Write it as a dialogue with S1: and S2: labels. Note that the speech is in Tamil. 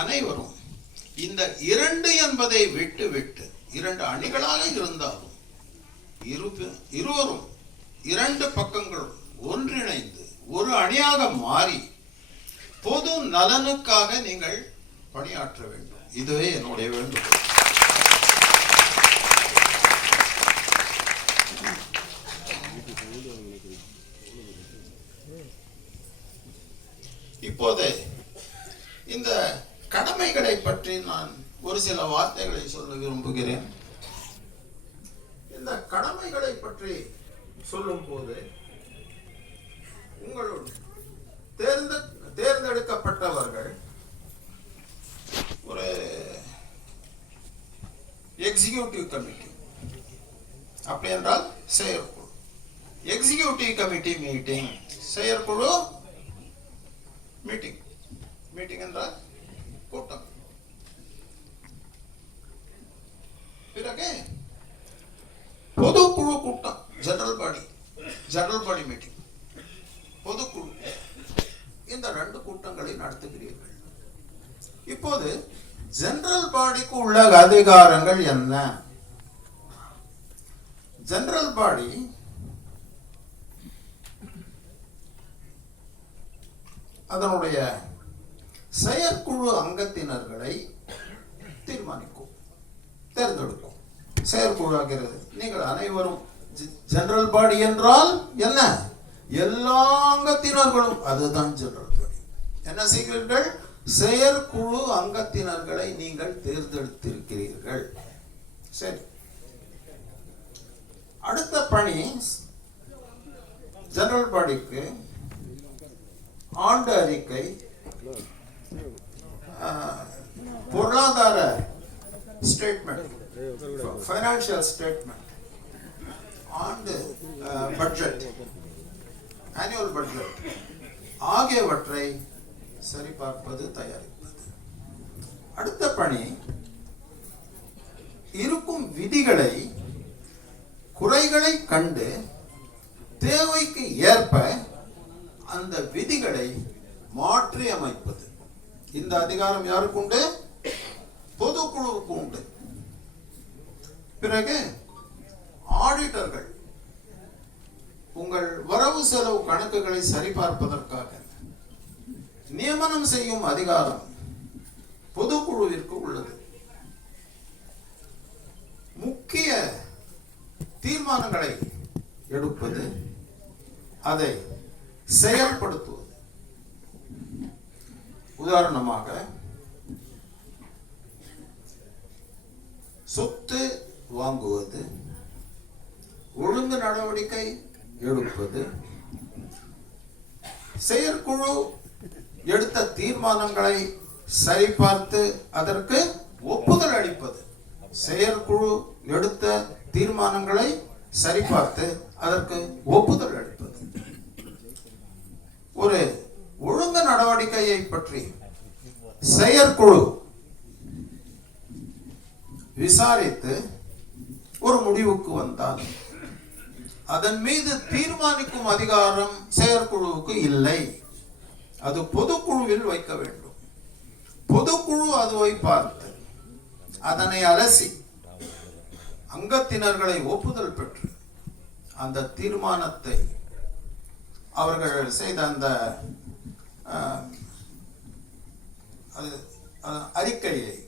S1: அனைவரும் இந்த இரண்டு என்பதை விட்டு விட்டு இரண்டு அணிகளாக இருந்தாலும் இரு இருவரும் இரண்டு பக்கங்களும் ஒன்றிணைந்து ஒரு அணியாக மாறி பொது நலனுக்காக நீங்கள் பணியாற்ற வேண்டும். இதுவே என்னுடைய வேண்டுகோள். இப்போது இந்த கடமைகளை பற்றி நான் ஒரு சில வார்த்தைகளை சொல்ல விரும்புகிறேன். இந்த கடமைகளை பற்றி சொல்லும் போது உங்களுள் தேர்ந்த தேர்ந்தெடுக்கப்பட்டவர்கள் ஒரு எக்ஸிகியூட்டிவ் கமிட்டி அப்படி என்றால் செயற்குழு. எக்ஸிகியூட்டிவ் கமிட்டி மீட்டிங் செயற்குழு மீட்டிங் மீட்டிங் என்றால் கூட்டம் பிறகு பொதுக்குழு கூட்டம் general body general body meeting பொதுக்குழு இந்த ரெண்டு கூட்டங்களை நடத்துகிறீர்கள். இப்போது ஜெனரல் பாடிக்கு உள்ள அதிகாரங்கள் என்ன? ஜெனரல் பாடி அதனுடைய செயற்குழு அங்கத்தினர்களை தீர்மானிக்கும் தேர்ந்தெடுக்கும். செயற்குழு ஆகிறது. நீங்கள் அனைவரும் ஜெனரல் பாடி என்றால் என்ன? எல்லா அங்கத்தினர்களும் அதுதான் ஜெனரல் பாடி என்ன செய்கிறீர்கள்? செயற்குழு அங்கத்தினர்களை நீங்கள் தேர்ந்தெடுத்திருக்கிறீர்கள். சரி. அடுத்த பணி ஜெனரல் பாடிக்கு ஆண்டு அறிக்கை பொருளாதார ஸ்டேட்மெண்ட் ஃபைனான்சியல் ஸ்டேட்மெண்ட் ஆண்டு பட்ஜெட் ஆனுவல் பட்ஜெட் ஆகியவற்றை சரிபார்ப்பது தயாரிப்பது. அடுத்த பணி இருக்கும் விதிகளை குறைகளை கண்டு தேவைக்கு ஏற்ப அந்த விதிகளை மாற்றி அமைப்பது இந்த அதிகாரம் யாருக்கு உண்டு? பொதுக்குழுவுக்கு உண்டு. பிறகு ஆடிட்டர்கள் உங்கள் வரவு செலவு கணக்குகளை சரிபார்ப்பதற்காக நியமனம் செய்யும் அதிகாரம் பொதுக்குழுவிற்கு உள்ளது. முக்கிய தீர்மானங்களை எடுப்பது அதை செயல்படுத்துவது. உதாரணமாக சொத்து வாங்குவது ஒழுங்கு நடவடிக்கை எடுப்பது செயற்குழு எடுத்த தீர்மானங்களை சரிபார்த்து அதற்கு ஒப்புதல் அளிப்பது. செயற்குழு எடுத்த தீர்மானங்களை சரிபார்த்து அதற்கு ஒப்புதல் அளிப்பது. ஒரு நடவடிக்கையை பற்றி செயற்குழு விசாரித்து ஒரு முடிவுக்கு வந்தால் அதன் மீது தீர்மானிக்கும் அதிகாரம் செயற்குழுவுக்கு இல்லை. அது பொதுக்குழுவில் வைக்க வேண்டும். பொதுக்குழு அதுவை பார்த்து அதனை அலசி அங்கத்தினர்களை ஒப்புதல் பெற்று அந்த தீர்மானத்தை அவர்கள் செய்த அந்த அது- அறிக்கையை